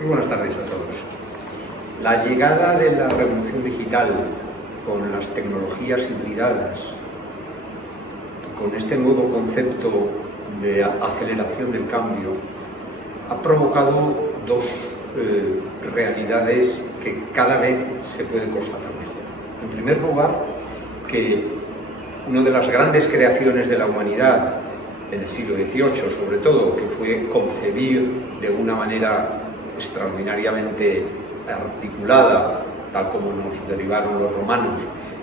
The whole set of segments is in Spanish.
Muy buenas tardes a todos. La llegada de la revolución digital con las tecnologías hibridadas, con este nuevo concepto de aceleración del cambio, ha provocado dos realidades que cada vez se puede constatar mejor. En primer lugar, que una de las grandes creaciones de la humanidad en el siglo XVIII, sobre todo, que fue concebir de una manera extraordinariamente articulada, tal como nos derivaron los romanos,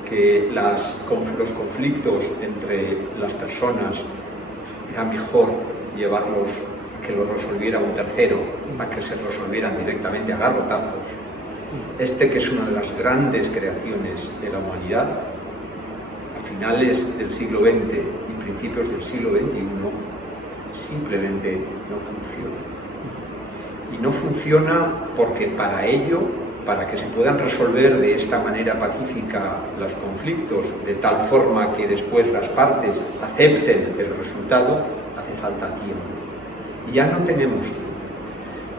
que los conflictos entre las personas era mejor llevarlos a que los resolviera un tercero, a que se resolvieran directamente a garrotazos. Que es una de las grandes creaciones de la humanidad, a finales del siglo XX y principios del siglo XXI, simplemente no funciona. Y no funciona porque para ello, para que se puedan resolver de esta manera pacífica los conflictos, de tal forma que después las partes acepten el resultado, hace falta tiempo. Y ya no tenemos tiempo.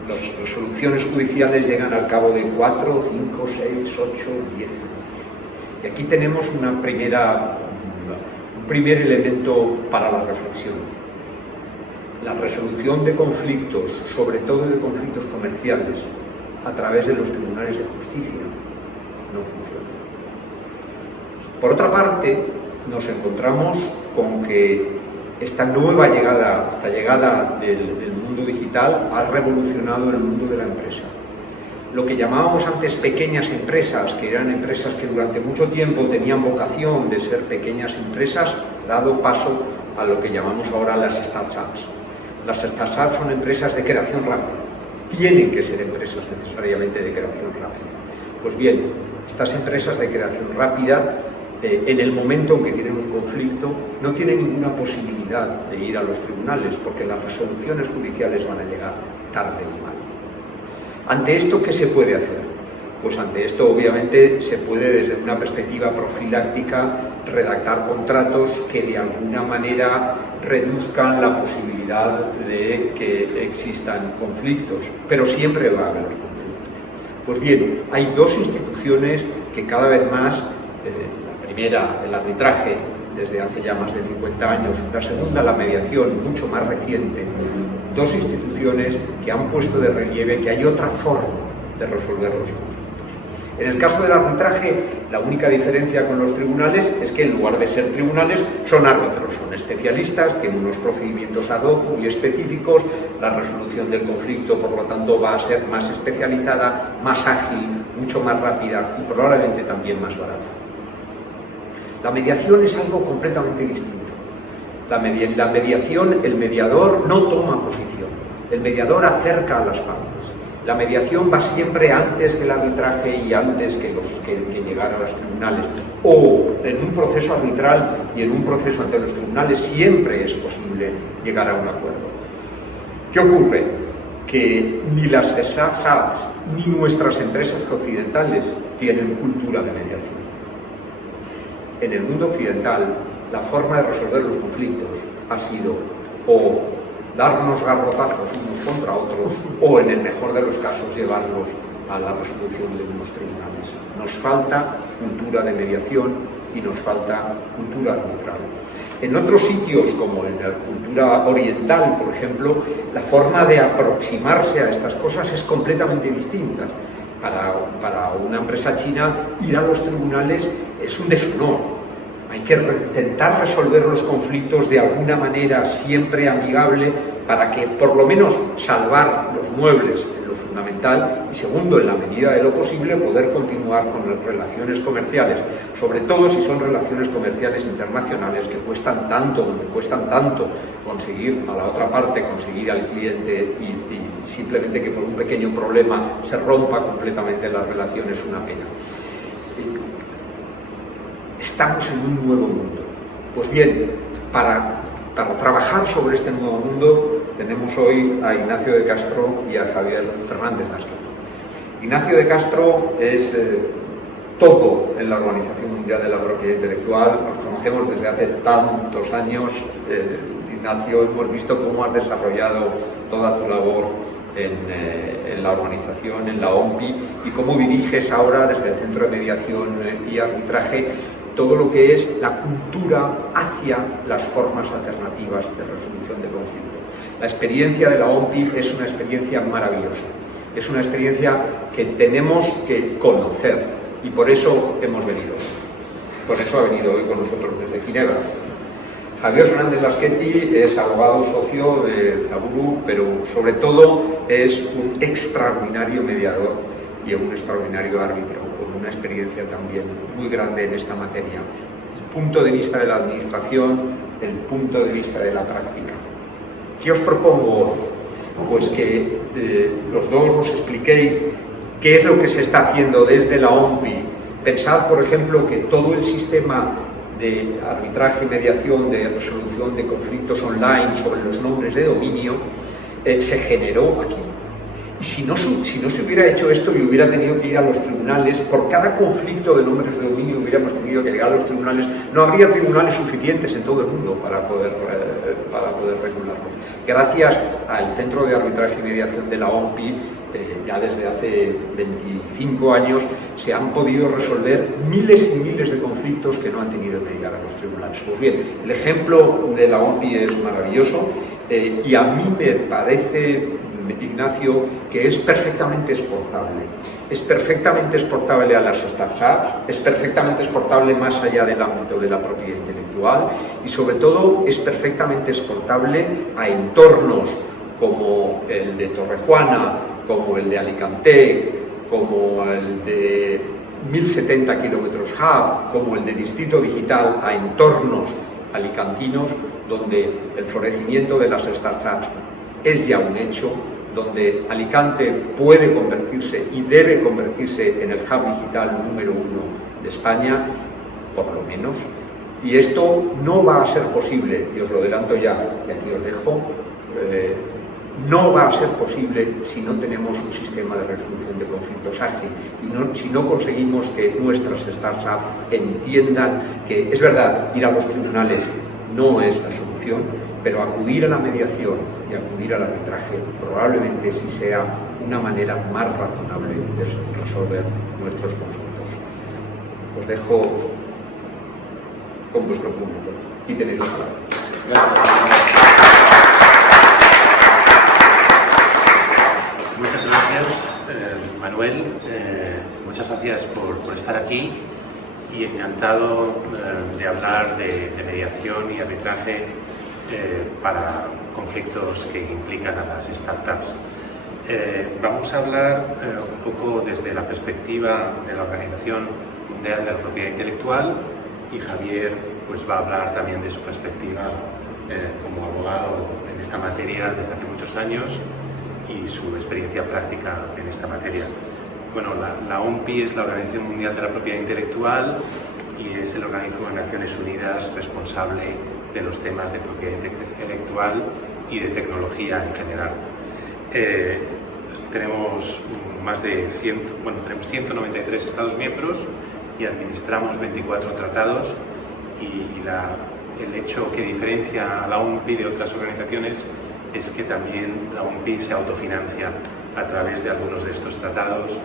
Las resoluciones judiciales llegan al cabo de 4, 5, 6, 8, 10 años. Y aquí tenemos un primer elemento para la reflexión. La resolución de conflictos, sobre todo de conflictos comerciales, a través de los tribunales de justicia, no funciona. Por otra parte, nos encontramos con que esta llegada del mundo digital ha revolucionado el mundo de la empresa. Lo que llamábamos antes pequeñas empresas, que eran empresas que durante mucho tiempo tenían vocación de ser pequeñas empresas, ha dado paso a lo que llamamos ahora las startups. Las startups son empresas de creación rápida. Tienen que ser empresas necesariamente de creación rápida. Pues bien, estas empresas de creación rápida, en el momento en que tienen un conflicto, no tienen ninguna posibilidad de ir a los tribunales, porque las resoluciones judiciales van a llegar tarde y mal. Ante esto, ¿qué se puede hacer? Pues ante esto, obviamente, se puede, desde una perspectiva profiláctica, redactar contratos que de alguna manera reduzcan la posibilidad de que existan conflictos, pero siempre va a haber conflictos. Pues bien, hay dos instituciones que cada vez más, la primera, el arbitraje, desde hace ya más de 50 años, la segunda, la mediación, mucho más reciente, dos instituciones que han puesto de relieve que hay otra forma de resolver los conflictos. En el caso del arbitraje, la única diferencia con los tribunales es que en lugar de ser tribunales son árbitros, son especialistas, tienen unos procedimientos ad hoc muy específicos, la resolución del conflicto, por lo tanto, va a ser más especializada, más ágil, mucho más rápida y probablemente también más barata. La mediación es algo completamente distinto. La mediación, el mediador no toma posición, el mediador acerca a las partes. La mediación va siempre antes que el arbitraje y antes que llegar a los tribunales. O en un proceso arbitral y en un proceso ante los tribunales siempre es posible llegar a un acuerdo. ¿Qué ocurre? Que ni las startups ni nuestras empresas occidentales tienen cultura de mediación. En el mundo occidental, la forma de resolver los conflictos ha sido o darnos garrotazos unos contra otros o, en el mejor de los casos, llevarlos a la resolución de unos tribunales. Nos falta cultura de mediación y nos falta cultura arbitral. En otros sitios, como en la cultura oriental, por ejemplo, la forma de aproximarse a estas cosas es completamente distinta. Para una empresa china, ir a los tribunales es un deshonor. Hay que intentar resolver los conflictos de alguna manera siempre amigable para que, por lo menos, salvar los muebles en lo fundamental y, segundo, en la medida de lo posible, poder continuar con las relaciones comerciales, sobre todo si son relaciones comerciales internacionales que cuestan tanto conseguir a la otra parte, conseguir al cliente y simplemente que por un pequeño problema se rompa completamente la relación es una pena. Estamos en un nuevo mundo. Pues bien, para trabajar sobre este nuevo mundo tenemos hoy a Ignacio de Castro y a Javier Fernández Gasquet. Ignacio de Castro es todo en la Organización Mundial de la Propiedad Intelectual. Nos conocemos desde hace tantos años. Ignacio, hemos visto cómo has desarrollado toda tu labor en la organización, en la OMPI, y cómo diriges ahora desde el Centro de Mediación y Arbitraje todo lo que es la cultura hacia las formas alternativas de resolución de conflicto. La experiencia de la OMPI es una experiencia maravillosa, es una experiencia que tenemos que conocer, y por eso hemos venido. Por eso ha venido hoy con nosotros desde Ginebra. Javier Fernández Laschetti es abogado socio de Zaburu, pero sobre todo es un extraordinario mediador y un extraordinario árbitro, con una experiencia también muy grande en esta materia. El punto de vista de la administración, el punto de vista de la práctica. ¿Qué os propongo hoy? Pues que los dos nos expliquéis qué es lo que se está haciendo desde la OMPI. Pensad, por ejemplo, que todo el sistema de arbitraje y mediación, de resolución de conflictos online sobre los nombres de dominio, se generó aquí. Y si no se hubiera hecho esto y hubiera tenido que ir a los tribunales, por cada conflicto de nombres de dominio hubiéramos tenido que llegar a los tribunales, no habría tribunales suficientes en todo el mundo para poder regularlos. Gracias al Centro de Arbitraje y Mediación de la OMPI, ya desde hace 25 años, se han podido resolver miles y miles de conflictos que no han tenido que llegar a los tribunales. Pues bien, el ejemplo de la OMPI es maravilloso y a mí me parece, Ignacio, que es perfectamente exportable. Es perfectamente exportable a las startups, es perfectamente exportable más allá del ámbito de la propiedad intelectual y sobre todo es perfectamente exportable a entornos como el de Torrejuana, como el de Alicante, como el de 1070 kilómetros Hub, como el de Distrito Digital, a entornos alicantinos donde el florecimiento de las startups es ya un hecho, donde Alicante puede convertirse y debe convertirse en el hub digital número 1 de España, por lo menos. Y esto no va a ser posible, y os lo adelanto ya, y aquí os dejo, no va a ser posible si no tenemos un sistema de resolución de conflictos ágil y si no conseguimos que nuestras startups entiendan que es verdad, ir a los tribunales no es la solución, pero acudir a la mediación y acudir al arbitraje probablemente sí sea una manera más razonable de resolver nuestros conflictos. Os dejo con vuestro público y tenéis la palabra. Muchas gracias, Manuel. Muchas gracias por estar aquí y encantado de hablar de mediación y arbitraje para conflictos que implican a las startups. Vamos a hablar un poco desde la perspectiva de la Organización Mundial de la Propiedad Intelectual y Javier pues, va a hablar también de su perspectiva como abogado en esta materia desde hace muchos años y su experiencia práctica en esta materia. Bueno, la OMPI es la Organización Mundial de la Propiedad Intelectual y es el organismo de Naciones Unidas responsable de los temas de propiedad intelectual y de tecnología en general. Tenemos tenemos 193 Estados miembros y administramos 24 tratados y el hecho que diferencia a la OMPI de otras organizaciones es que también la OMPI se autofinancia a través de algunos de estos tratados,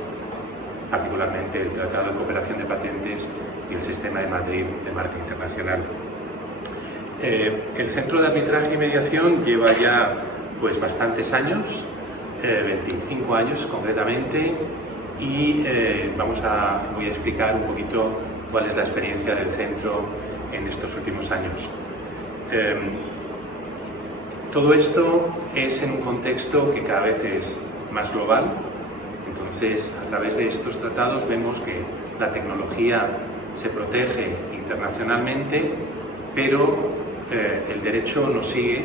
particularmente el Tratado de Cooperación de Patentes y el Sistema de Madrid de Marca Internacional. El Centro de Arbitraje y Mediación lleva ya pues bastantes años, 25 años concretamente, y voy a explicar un poquito cuál es la experiencia del centro en estos últimos años. Todo esto es en un contexto que cada vez es más global. Entonces, a través de estos tratados vemos que la tecnología se protege internacionalmente, pero el derecho nos sigue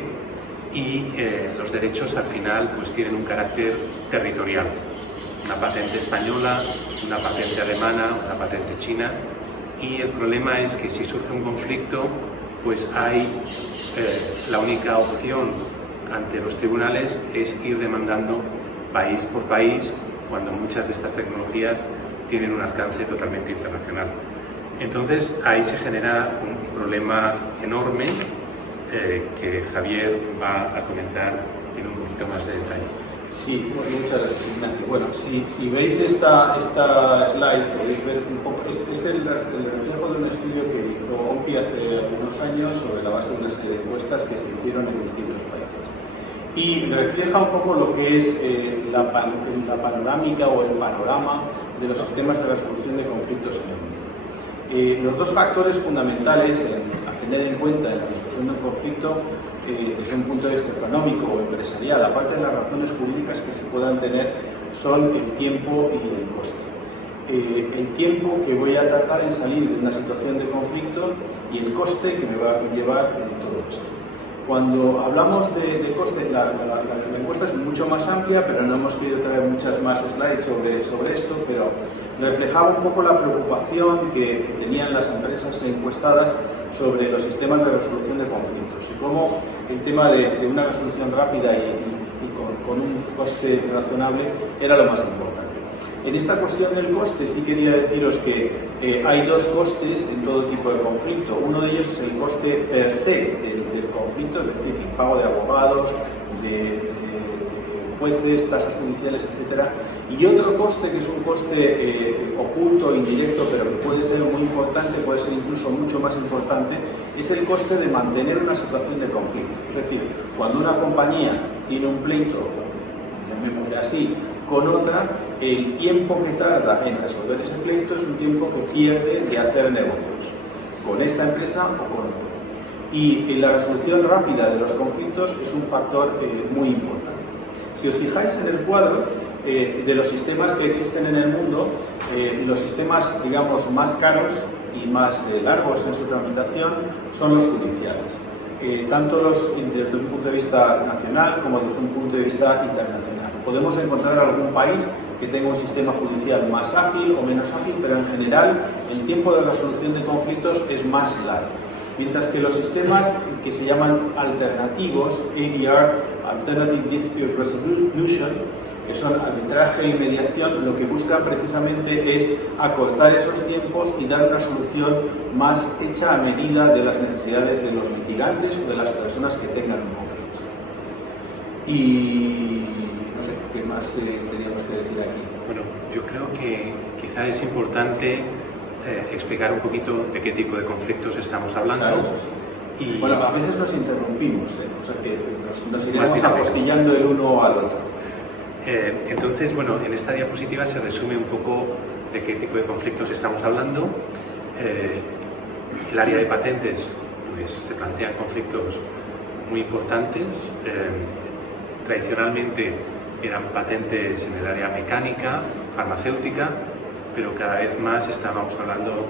y los derechos al final pues tienen un carácter territorial. Una patente española, una patente alemana, una patente china, y el problema es que si surge un conflicto pues hay la única opción ante los tribunales es ir demandando país por país cuando muchas de estas tecnologías tienen un alcance totalmente internacional. Entonces ahí se genera un problema enorme que Javier va a comentar en un poquito más de detalle. Sí, muchas gracias, Ignacio. Bueno, si veis esta slide, podéis ver un poco. Este es el reflejo de un estudio que hizo OMPI hace algunos años sobre la base de una serie de encuestas que se hicieron en distintos países. Y refleja un poco lo que es la panorámica o el panorama de los sistemas de resolución de conflictos en el mundo. Los dos factores fundamentales a tener en cuenta en la resolución del conflicto desde un punto de vista económico o empresarial, aparte de las razones jurídicas que se puedan tener, son el tiempo y el coste. El tiempo que voy a tardar en salir de una situación de conflicto y el coste que me va a conllevar todo esto. Cuando hablamos de coste, la encuesta es mucho más amplia, pero no hemos querido traer muchas más slides sobre esto, pero reflejaba un poco la preocupación que tenían las empresas encuestadas sobre los sistemas de resolución de conflictos y cómo el tema de una resolución rápida y con un coste razonable era lo más importante. En esta cuestión del coste sí quería deciros que hay dos costes en todo tipo de conflicto. Uno de ellos es el coste per se del conflicto, es decir, el pago de abogados, de jueces, tasas judiciales, etc. Y otro coste que es un coste oculto, indirecto, pero que puede ser muy importante, puede ser incluso mucho más importante, es el coste de mantener una situación de conflicto. Es decir, cuando una compañía tiene un pleito, llamémosle así, con otra, el tiempo que tarda en resolver ese pleito es un tiempo que pierde de hacer negocios, con esta empresa o con otra. Y la resolución rápida de los conflictos es un factor muy importante. Si os fijáis en el cuadro de los sistemas que existen en el mundo, los sistemas, digamos, más caros y más largos en su tramitación son los judiciales. Tanto desde un punto de vista nacional como desde un punto de vista internacional. Podemos encontrar algún país que tenga un sistema judicial más ágil o menos ágil, pero en general el tiempo de resolución de conflictos es más largo. Mientras que los sistemas que se llaman alternativos, ADR, Alternative Dispute Resolution, que son arbitraje y mediación, lo que buscan precisamente es acortar esos tiempos y dar una solución más hecha a medida de las necesidades de los litigantes o de las personas que tengan un conflicto. Y no sé, ¿qué más teníamos que decir aquí? Bueno, yo creo que quizá es importante explicar un poquito de qué tipo de conflictos estamos hablando. Claro. Y bueno, a veces nos interrumpimos, o sea que nos iremos apostillando el uno al otro. Entonces, bueno, en esta diapositiva se resume un poco de qué tipo de conflictos estamos hablando. El área de patentes, pues se plantean conflictos muy importantes. Tradicionalmente eran patentes en el área mecánica, farmacéutica, pero cada vez más estábamos hablando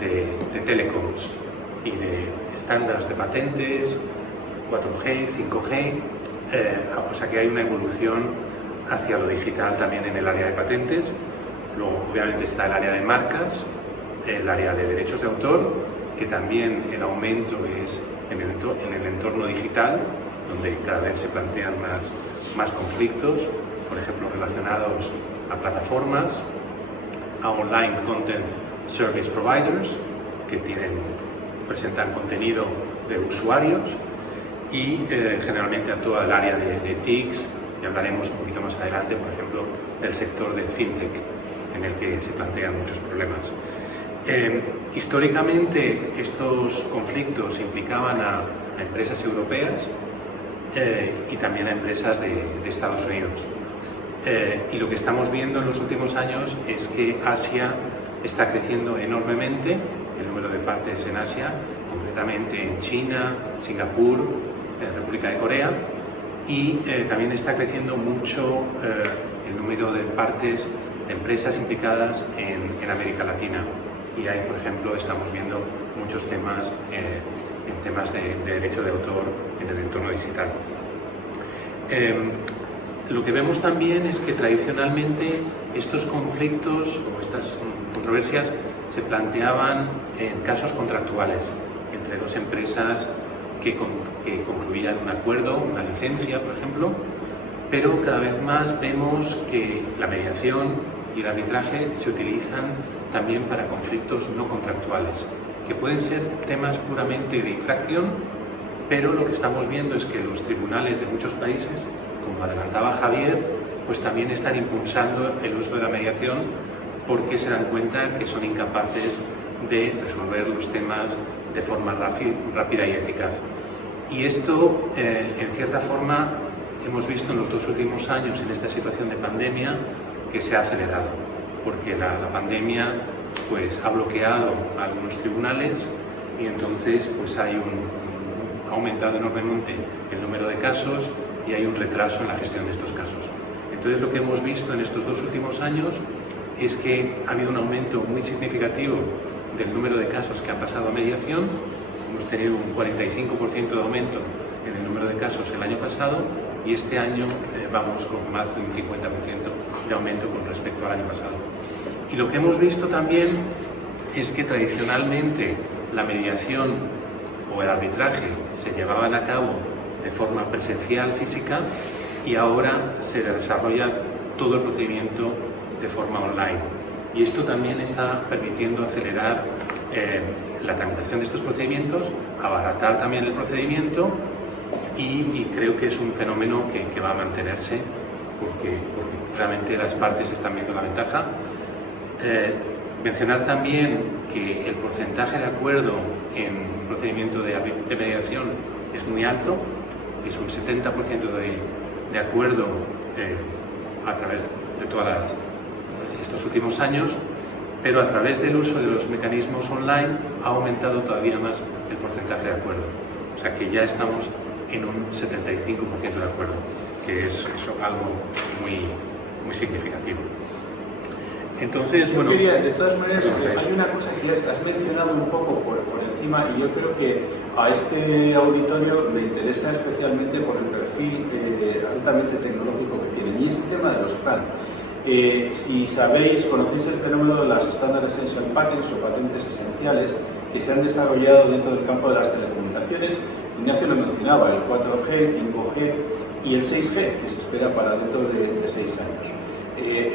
de telecoms y de estándares de patentes, 4G, 5G, o sea que hay una evolución hacia lo digital también en el área de patentes. Luego obviamente está el área de marcas, el área de derechos de autor, que también el aumento es en el entorno digital, donde cada vez se plantean más conflictos, por ejemplo relacionados a plataformas, a online content service providers, que presentan contenido de usuarios, y generalmente a toda el área de TICs, y hablaremos un poquito más adelante, por ejemplo, del sector del fintech, en el que se plantean muchos problemas. Históricamente, estos conflictos implicaban a empresas europeas y también a empresas de Estados Unidos. Y lo que estamos viendo en los últimos años es que Asia está creciendo enormemente, el número de partes en Asia, concretamente en China, Singapur, República de Corea, y también está creciendo mucho el número de partes de empresas implicadas en América Latina. Y ahí, por ejemplo, estamos viendo muchos temas en temas de derecho de autor en el entorno digital. Lo que vemos también es que tradicionalmente estos conflictos o estas controversias se planteaban en casos contractuales entre dos empresas que concluían un acuerdo, una licencia, por ejemplo, pero cada vez más vemos que la mediación y el arbitraje se utilizan también para conflictos no contractuales, que pueden ser temas puramente de infracción pero lo que estamos viendo es que los tribunales de muchos países, como adelantaba Javier, pues también están impulsando el uso de la mediación porque se dan cuenta que son incapaces de resolver los temas de forma rápida y eficaz. Y esto, en cierta forma, hemos visto en los 2 últimos años, en esta situación de pandemia, que se ha acelerado, porque la pandemia pues, ha bloqueado algunos tribunales y entonces pues, ha aumentado enormemente el número de casos y hay un retraso en la gestión de estos casos. Entonces, lo que hemos visto en estos 2 últimos años es que ha habido un aumento muy significativo del número de casos que han pasado a mediación. Hemos tenido un 45% de aumento en el número de casos el año pasado y este año vamos con más de un 50% de aumento con respecto al año pasado. Y lo que hemos visto también es que tradicionalmente la mediación o el arbitraje se llevaban a cabo de forma presencial, física, y ahora se desarrolla todo el procedimiento de forma online. Y esto también está permitiendo acelerar la tramitación de estos procedimientos, abaratar también el procedimiento y creo que es un fenómeno que va a mantenerse porque realmente las partes están viendo la ventaja. Mencionar también que el porcentaje de acuerdo en un procedimiento de mediación es muy alto, es un 70% de acuerdo a través de todos estos últimos años, pero a través del uso de los mecanismos online ha aumentado todavía más el porcentaje de acuerdo. O sea que ya estamos en un 75% de acuerdo, que es algo muy significativo. Entonces, bueno... De todas maneras, hay una cosa que has mencionado un poco por encima y yo creo que a este auditorio le interesa especialmente por el perfil altamente tecnológico que tienen, y es el tema de los FRAN. Si conocéis el fenómeno de las Standard Essential Patents o patentes esenciales que se han desarrollado dentro del campo de las telecomunicaciones. Ignacio lo mencionaba, el 4G, el 5G y el 6G, que se espera para dentro de 6 años.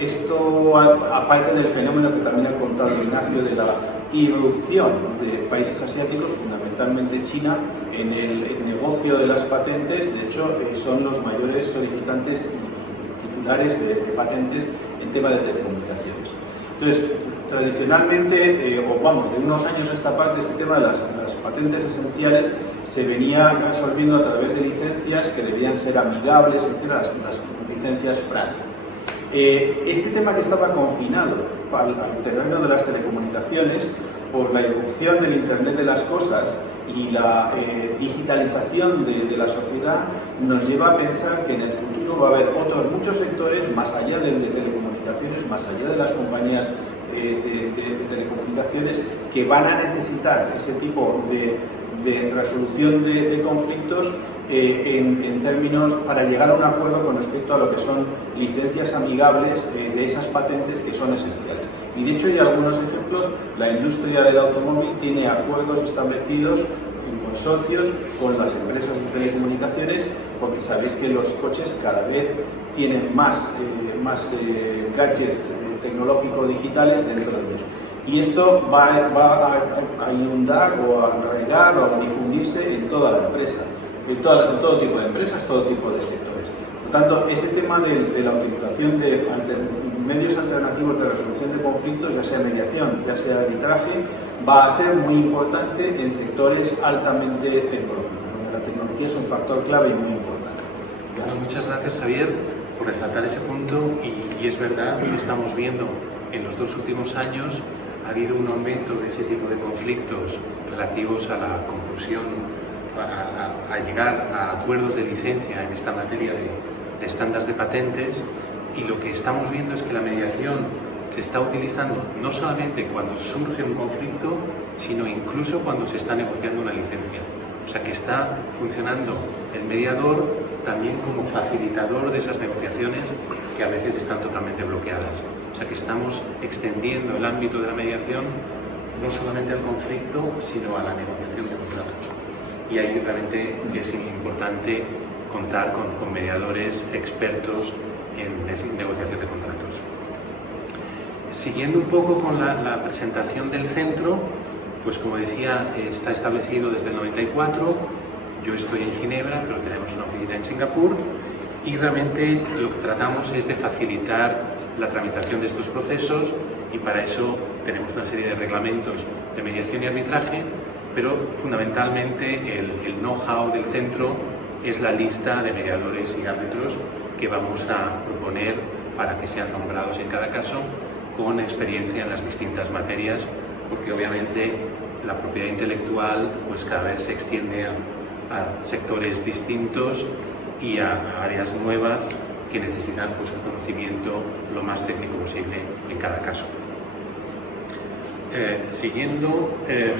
Esto, aparte del fenómeno que también ha contado Ignacio de la irrupción de países asiáticos, fundamentalmente China, en el negocio de las patentes. De hecho, son los mayores solicitantes titulares de patentes en tema de telecomunicaciones. Entonces, tradicionalmente, de unos años a esta parte, este tema de las patentes esenciales se venía resolviendo a través de licencias que debían ser amigables, etc., las licencias FRAN. Este tema que estaba confinado al terreno de las telecomunicaciones por la irrupción del Internet de las cosas y la digitalización de la sociedad nos lleva a pensar que en el futuro va a haber otros muchos sectores más allá del de telecomunicaciones, más allá de las compañías de telecomunicaciones, que van a necesitar ese tipo de resolución de conflictos en términos para llegar a un acuerdo con respecto a lo que son licencias amigables de esas patentes que son esenciales. Y de hecho hay algunos ejemplos. La industria del automóvil tiene acuerdos establecidos en consorcios con las empresas de telecomunicaciones, porque sabéis que los coches cada vez tienen más gadgets tecnológicos digitales dentro de ellos. Y esto va a inundar o a arraigar o a difundirse en toda la empresa, en todo tipo de empresas, todo tipo de sectores. Por tanto, este tema de la utilización de medios alternativos de resolución de conflictos, ya sea mediación, ya sea arbitraje, va a ser muy importante en sectores altamente tecnológicos, donde la tecnología es un factor clave y muy importante. Bueno, muchas gracias, Javier, por resaltar ese punto. Y es verdad que estamos viendo en los 2 últimos años ha habido un aumento de ese tipo de conflictos relativos a la conclusión, a llegar a acuerdos de licencia en esta materia de estándares de patentes, y lo que estamos viendo es que la mediación se está utilizando no solamente cuando surge un conflicto, sino incluso cuando se está negociando una licencia. O sea que está funcionando el mediador también como facilitador de esas negociaciones que a veces están totalmente bloqueadas. O sea que estamos extendiendo el ámbito de la mediación no solamente al conflicto, sino a la negociación de contratos. Y ahí realmente es importante contar con mediadores expertos en negociación de contratos. Siguiendo un poco con la presentación del centro, pues como decía, está establecido desde el 94. Yo estoy en Ginebra, pero tenemos una oficina en Singapur y realmente lo que tratamos es de facilitar la tramitación de estos procesos y para eso tenemos una serie de reglamentos de mediación y arbitraje, pero fundamentalmente el know-how del centro es la lista de mediadores y árbitros que vamos a proponer para que sean nombrados en cada caso con experiencia en las distintas materias, porque obviamente la propiedad intelectual pues cada vez se extiende a sectores distintos y a áreas nuevas que necesitan pues el conocimiento lo más técnico posible en cada caso. Siguiendo... pero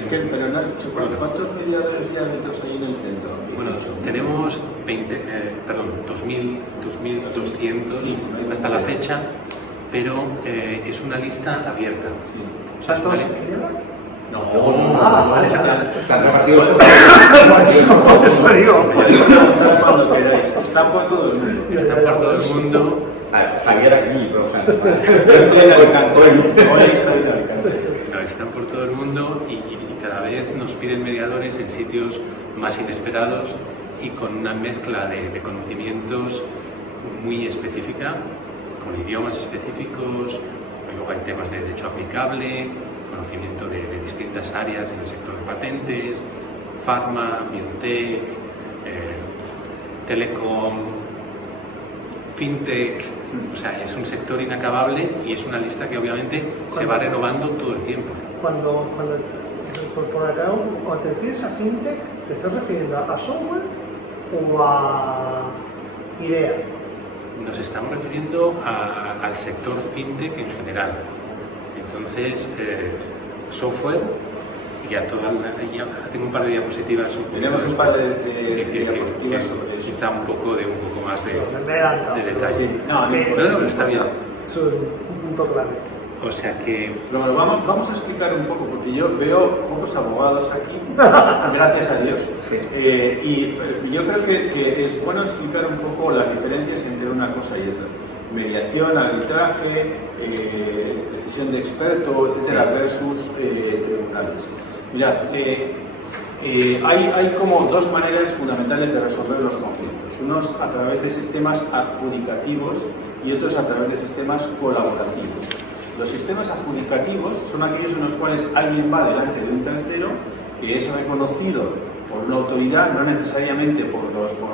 no has dicho, ¿cuántos mediadores y árbitros hay en el centro? 18. Bueno, tenemos 2.200 sí, hasta la fecha, pero es una lista abierta. Sí. O sea, es una lista... No, están repartidos cuando queráis. Están por todo el mundo. Está por todo el mundo. Javier aquí, pero Yo estoy en Alicante. Hoy estoy en Alicante. No, están por todo el mundo y cada vez nos piden mediadores en sitios más inesperados y con una mezcla de conocimientos muy específica, con idiomas específicos, luego hay temas de derecho aplicable, conocimiento de distintas áreas en el sector de patentes, farma, biotech, telecom, fintech. O sea, es un sector inacabable y es una lista que obviamente se va renovando todo el tiempo. Cuando por acá, cuando te refieres a fintech, ¿te estás refiriendo a software o a idea? Nos estamos refiriendo al sector fintech en general. Entonces, software, ya tengo un par de diapositivas. Tenemos un par de diapositivas sobre eso. Quizá un poco más de detalle. Sí. No, está bien. Es un punto clave. O sea que... Pero vamos a explicar un poco, porque yo veo pocos abogados aquí, gracias a Dios. Sí. Y yo creo que es bueno explicar un poco las diferencias entre una cosa y otra. Mediación, arbitraje, decisión de experto, etcétera, versus tribunales. Mirad, hay como dos maneras fundamentales de resolver los conflictos. Unos a través de sistemas adjudicativos y otros a través de sistemas colaborativos. Los sistemas adjudicativos son aquellos en los cuales alguien va delante de un tercero que es reconocido por una autoridad, no necesariamente por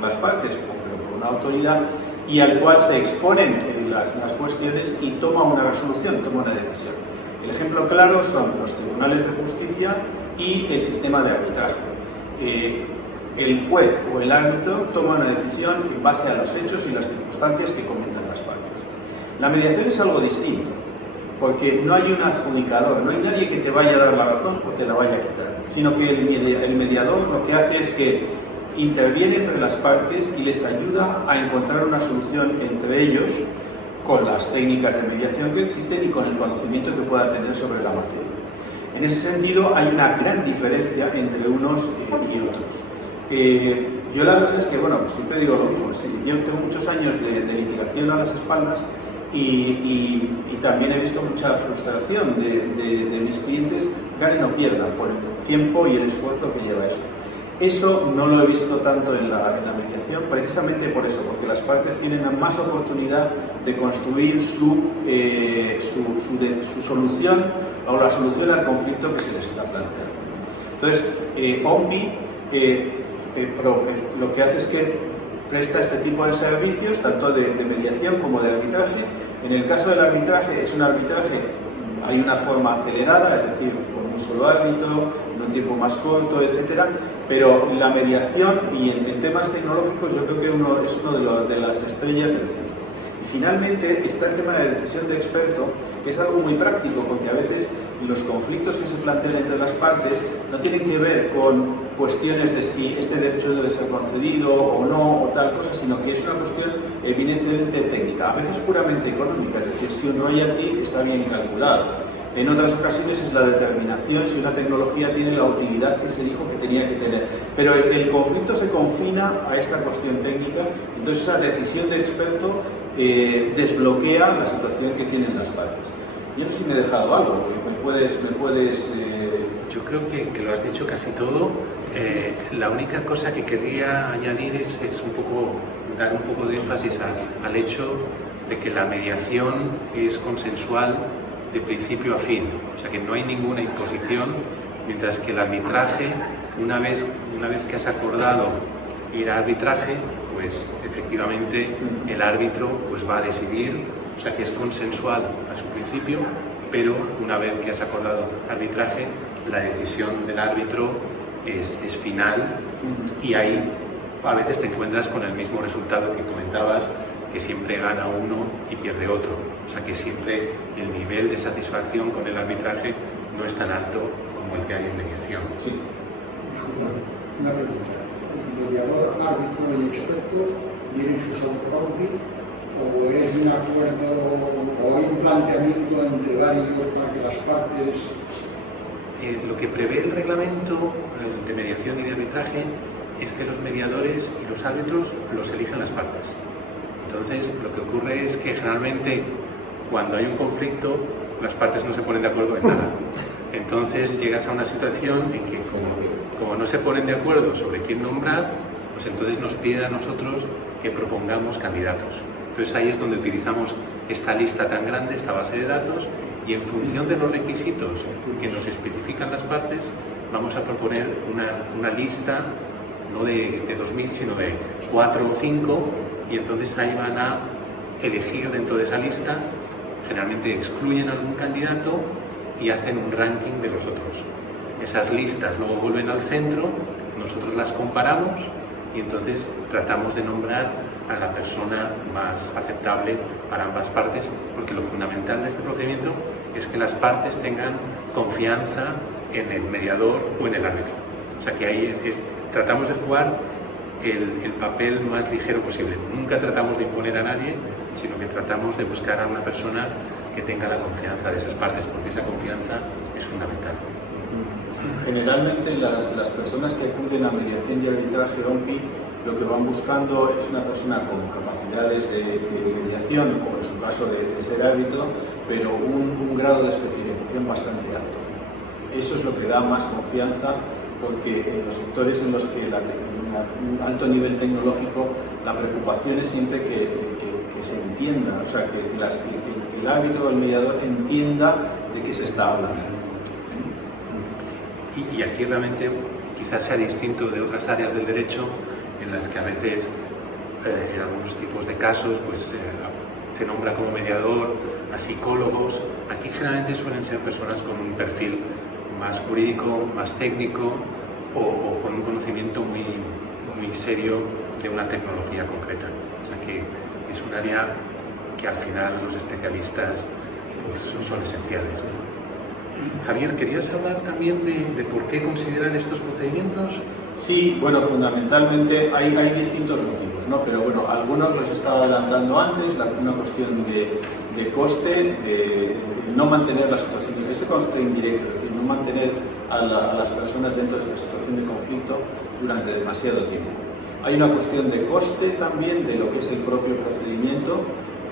las partes, pero por una autoridad, y al cual se exponen las cuestiones y toma una resolución, toma una decisión. El ejemplo claro son los tribunales de justicia y el sistema de arbitraje. El juez o el árbitro toma una decisión en base a los hechos y las circunstancias que comentan las partes. La mediación es algo distinto, porque no hay un adjudicador, no hay nadie que te vaya a dar la razón o te la vaya a quitar, sino que el mediador lo que hace es que interviene entre las partes y les ayuda a encontrar una solución entre ellos con las técnicas de mediación que existen y con el conocimiento que pueda tener sobre la materia. En ese sentido hay una gran diferencia entre unos y otros. Yo la verdad es que, bueno, pues siempre digo lo mismo, yo tengo muchos años de litigación a las espaldas y también he visto mucha frustración de mis clientes, ganen o pierdan, por el tiempo y el esfuerzo que lleva eso. Eso no lo he visto tanto en la mediación, precisamente por eso, porque las partes tienen más oportunidad de construir su solución o la solución al conflicto que se les está planteando. Entonces, OMPI lo que hace es que presta este tipo de servicios, tanto de mediación como de arbitraje. En el caso del arbitraje, es un arbitraje, hay una forma acelerada, es decir, con un solo árbitro, en un tiempo más corto, etcétera. Pero la mediación y en temas tecnológicos yo creo que es uno de las estrellas del centro. Y finalmente está el tema de decisión de experto, que es algo muy práctico, porque a veces los conflictos que se plantean entre las partes no tienen que ver con cuestiones de si este derecho debe ser concedido o no, o tal cosa, sino que es una cuestión evidentemente técnica, a veces puramente económica, es decir, si un royalty está bien calculado. En otras ocasiones es la determinación si una tecnología tiene la utilidad que se dijo que tenía que tener. Pero el conflicto se confina a esta cuestión técnica, entonces esa decisión de experto desbloquea la situación que tienen las partes. Yo no sé si me he dejado algo, me puedes Yo creo que lo has dicho casi todo. La única cosa que querría añadir es un poco, dar un poco de énfasis al hecho de que la mediación es consensual de principio a fin, o sea que no hay ninguna imposición, mientras que el arbitraje, una vez que has acordado ir a arbitraje, pues efectivamente el árbitro pues va a decidir, o sea que es consensual a su principio, pero una vez que has acordado arbitraje, la decisión del árbitro es final, y ahí a veces te encuentras con el mismo resultado que comentabas, que siempre gana uno y pierde otro, o sea que siempre el nivel de satisfacción con el arbitraje no es tan alto como el que hay en mediación. Sí. Una pregunta. ¿Mediador, árbitro y expertos vienen fijados por OMPI o es un acuerdo o hay un planteamiento entre varios para que las partes... Lo que prevé el reglamento de mediación y de arbitraje es que los mediadores y los árbitros los eligen las partes. Entonces, lo que ocurre es que generalmente cuando hay un conflicto, las partes no se ponen de acuerdo en nada. Entonces llegas a una situación en que como no se ponen de acuerdo sobre quién nombrar, pues entonces nos piden a nosotros que propongamos candidatos. Entonces ahí es donde utilizamos esta lista tan grande, esta base de datos, y en función de los requisitos que nos especifican las partes, vamos a proponer una lista, no de 2000, sino de 4 o 5, y entonces ahí van a elegir dentro de esa lista, generalmente excluyen algún candidato y hacen un ranking de los otros. Esas listas luego vuelven al centro, nosotros las comparamos y entonces tratamos de nombrar a la persona más aceptable para ambas partes, porque lo fundamental de este procedimiento es que las partes tengan confianza en el mediador o en el árbitro. O sea que ahí tratamos de jugar el papel más ligero posible. Nunca tratamos de imponer a nadie, sino que tratamos de buscar a una persona que tenga la confianza de esas partes, porque esa confianza es fundamental. Generalmente las personas que acuden a mediación y arbitraje OMPI lo que van buscando es una persona con capacidades de mediación, o en su caso de ser árbitro, pero un grado de especialización bastante alto. Eso es lo que da más confianza, porque en los sectores en los que en un alto nivel tecnológico la preocupación es siempre que se entienda, o sea, que el árbitro o el mediador entienda de qué se está hablando. Y aquí realmente quizás sea distinto de otras áreas del derecho en las que a veces en algunos tipos de casos pues, se nombra como mediador a psicólogos. Aquí generalmente suelen ser personas con un perfil más jurídico, más técnico o con un conocimiento muy serio de una tecnología concreta. O sea que es un área que al final los especialistas pues, son esenciales. Javier, ¿querías hablar también de por qué consideran estos procedimientos? Sí, bueno, fundamentalmente hay distintos motivos, ¿no? Pero bueno, algunos los estaba adelantando antes, una cuestión de coste, de no mantener la situación, ese coste indirecto, es decir, no mantener a las personas dentro de esta situación de conflicto durante demasiado tiempo. Hay una cuestión de coste también de lo que es el propio procedimiento,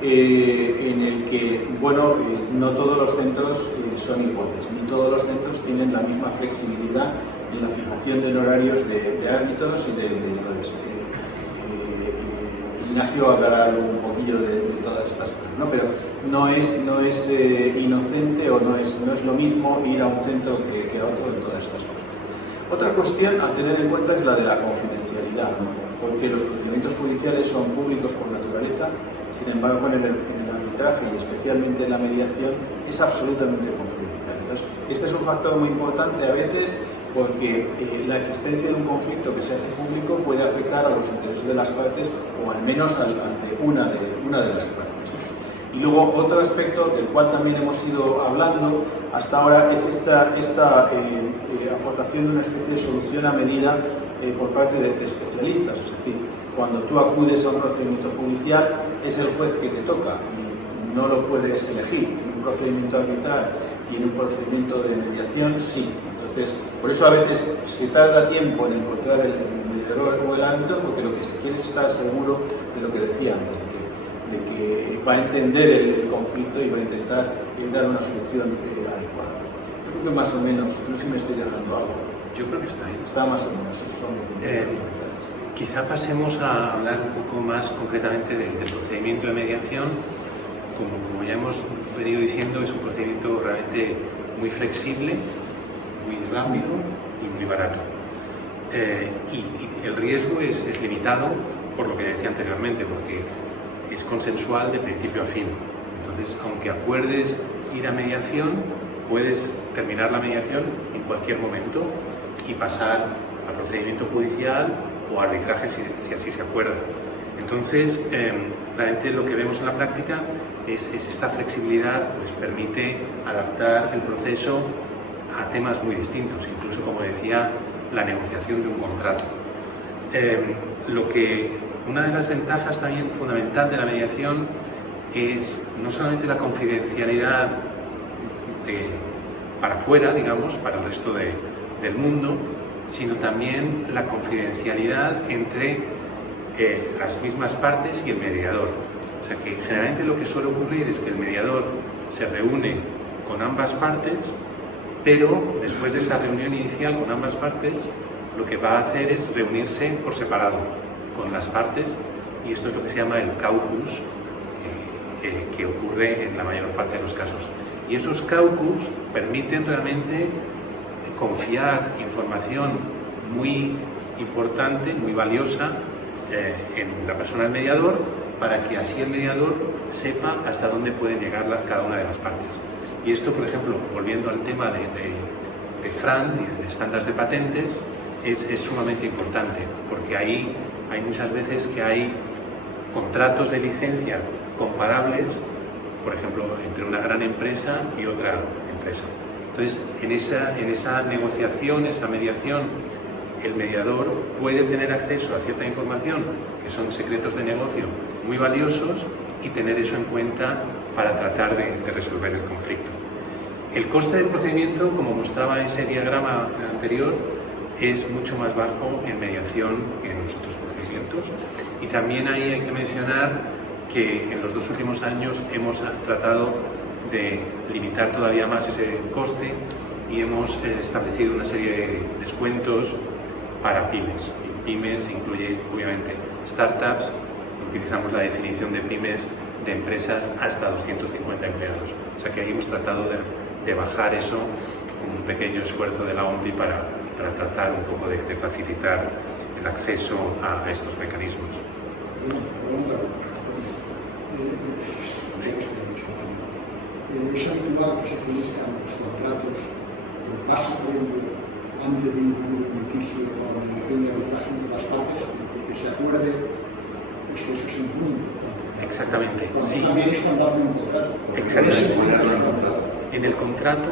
en el que, bueno, no todos los centros son iguales, ni todos los centros tienen la misma flexibilidad en la fijación de horarios de árbitros y de mediadores. Ignacio hablará un poquillo de todas estas cosas, ¿no? Pero no es inocente o no es lo mismo ir a un centro que a otro en todas estas cosas. Otra cuestión a tener en cuenta es la de la confidencialidad, ¿no? Porque los procedimientos judiciales son públicos por naturaleza, sin embargo en el arbitraje y especialmente en la mediación es absolutamente confidencial. Entonces, este es un factor muy importante a veces, porque la existencia de un conflicto que se hace público puede afectar a los intereses de las partes, o al menos al de una de las partes. Y luego otro aspecto del cual también hemos ido hablando hasta ahora es esta aportación de una especie de solución a medida por parte de especialistas. Es decir, cuando tú acudes a un procedimiento judicial es el juez que te toca y no lo puedes elegir. En un procedimiento arbitral y en un procedimiento de mediación sí. Entonces, por eso a veces se tarda tiempo en encontrar el mediador o el árbitro, porque lo que se quiere es estar seguro de lo que decía antes, de que va a entender el conflicto y va a intentar dar una solución adecuada. Yo creo que más o menos, no sé si me estoy dejando algo. Yo creo que está ahí. Está más o menos, esos son los fundamentales. Quizá pasemos a hablar un poco más concretamente del procedimiento de mediación. Como ya hemos venido diciendo, es un procedimiento realmente muy flexible, muy rápido y muy barato. Y el riesgo es limitado por lo que decía anteriormente, porque es consensual de principio a fin. Entonces, aunque acuerdes ir a mediación, puedes terminar la mediación en cualquier momento y pasar al procedimiento judicial o arbitraje si así se acuerda. Entonces, realmente lo que vemos en la práctica es esta flexibilidad, pues permite adaptar el proceso a temas muy distintos, incluso, como decía, la negociación de un contrato. Una de las ventajas también fundamental de la mediación es no solamente la confidencialidad para afuera, digamos, para el resto del mundo, sino también la confidencialidad entre las mismas partes y el mediador. O sea que generalmente lo que suele ocurrir es que el mediador se reúne con ambas partes, pero después de esa reunión inicial con ambas partes, lo que va a hacer es reunirse por separado con las partes, y esto es lo que se llama el caucus, que ocurre en la mayor parte de los casos. Y esos caucus permiten realmente confiar información muy importante, muy valiosa en la persona del mediador, para que así el mediador sepa hasta dónde pueden llegar cada una de las partes. Y esto, por ejemplo, volviendo al tema de FRAND, de estándares de patentes, es sumamente importante, porque ahí hay muchas veces que hay contratos de licencia comparables, por ejemplo, entre una gran empresa y otra empresa. Entonces, en esa negociación, esa mediación, el mediador puede tener acceso a cierta información, que son secretos de negocio muy valiosos, y tener eso en cuenta para tratar de resolver el conflicto. El coste del procedimiento, como mostraba ese diagrama anterior, es mucho más bajo en mediación que en los otros procedimientos. Y también ahí hay que mencionar que en los 2 últimos años hemos tratado de limitar todavía más ese coste y hemos establecido una serie de descuentos para pymes. Y pymes incluye, obviamente, startups. Utilizamos la definición de pymes de empresas hasta 250 empleados. O sea que ahí hemos tratado de bajar eso con un pequeño esfuerzo de la OMPI para tratar un poco de facilitar el acceso a estos mecanismos. Es habitual que se produzcan los contratos de paso antes de un litigio o la mediación de arbitraje entre las partes, que se acuerde, eso es un punto. Exactamente, sí. También es cuando hacen un contrato. Exactamente. En el contrato,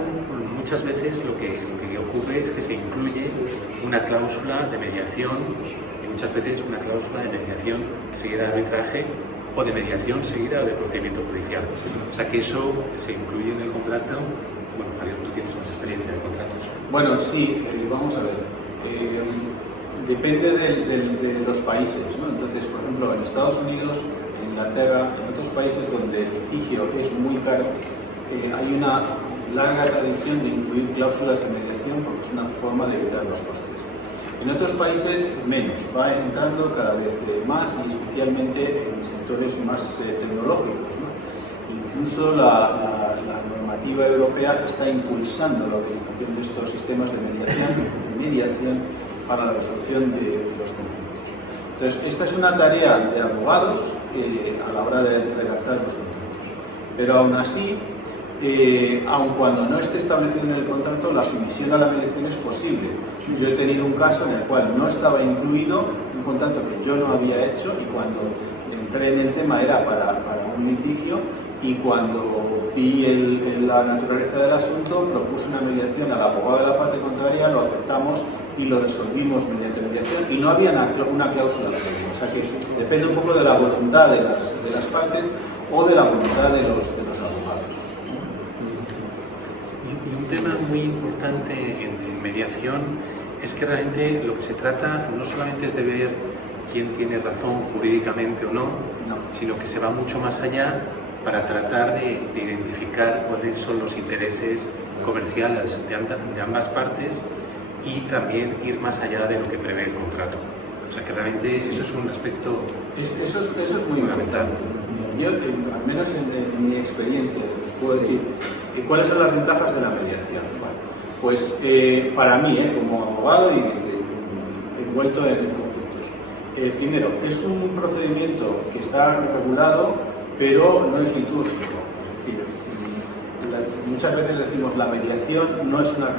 muchas veces lo que ocurre es que se incluye una cláusula de mediación, y muchas veces una cláusula de mediación seguida de arbitraje o de mediación seguida de procedimiento judicial. O sea que eso se incluye en el contrato. Bueno, Javier, tú tienes más experiencia de contratos. Bueno, sí, vamos a ver. Depende de los países, ¿no? Entonces, por ejemplo, en Estados Unidos, en Inglaterra, en otros países donde el litigio es muy caro, hay una larga tradición de incluir cláusulas de mediación porque es una forma de evitar los costes. En otros países menos, va entrando cada vez más, y especialmente en sectores más tecnológicos, ¿no? Incluso la normativa europea está impulsando la utilización de estos sistemas de mediación para la resolución de los conflictos. Entonces, esta es una tarea de abogados a la hora de redactar los contratos. Pero aún así, aun cuando no esté establecido en el contrato, la sumisión a la mediación es posible. Yo he tenido un caso en el cual no estaba incluido un contrato que yo no había hecho, y cuando entré en el tema era para un litigio, y cuando vi la naturaleza del asunto propuse una mediación al abogado de la parte contraria, lo aceptamos y lo resolvimos mediante mediación, y no había una cláusula previa. O sea que depende un poco de la voluntad de las partes o de la voluntad de los abogados. Y un tema muy importante en mediación es que realmente lo que se trata no solamente es de ver quién tiene razón jurídicamente o no, sino que se va mucho más allá para tratar de identificar cuáles son los intereses comerciales de ambas partes y también ir más allá de lo que prevé el contrato. O sea que realmente eso es un aspecto Eso es muy importante. Yo, al menos en mi experiencia, les puedo decir cuáles son las ventajas de la mediación. Bueno, pues para mí, como abogado y envuelto en conflictos, primero, es un procedimiento que está regulado, pero no es litúrgico. Es decir, muchas veces decimos la mediación no es una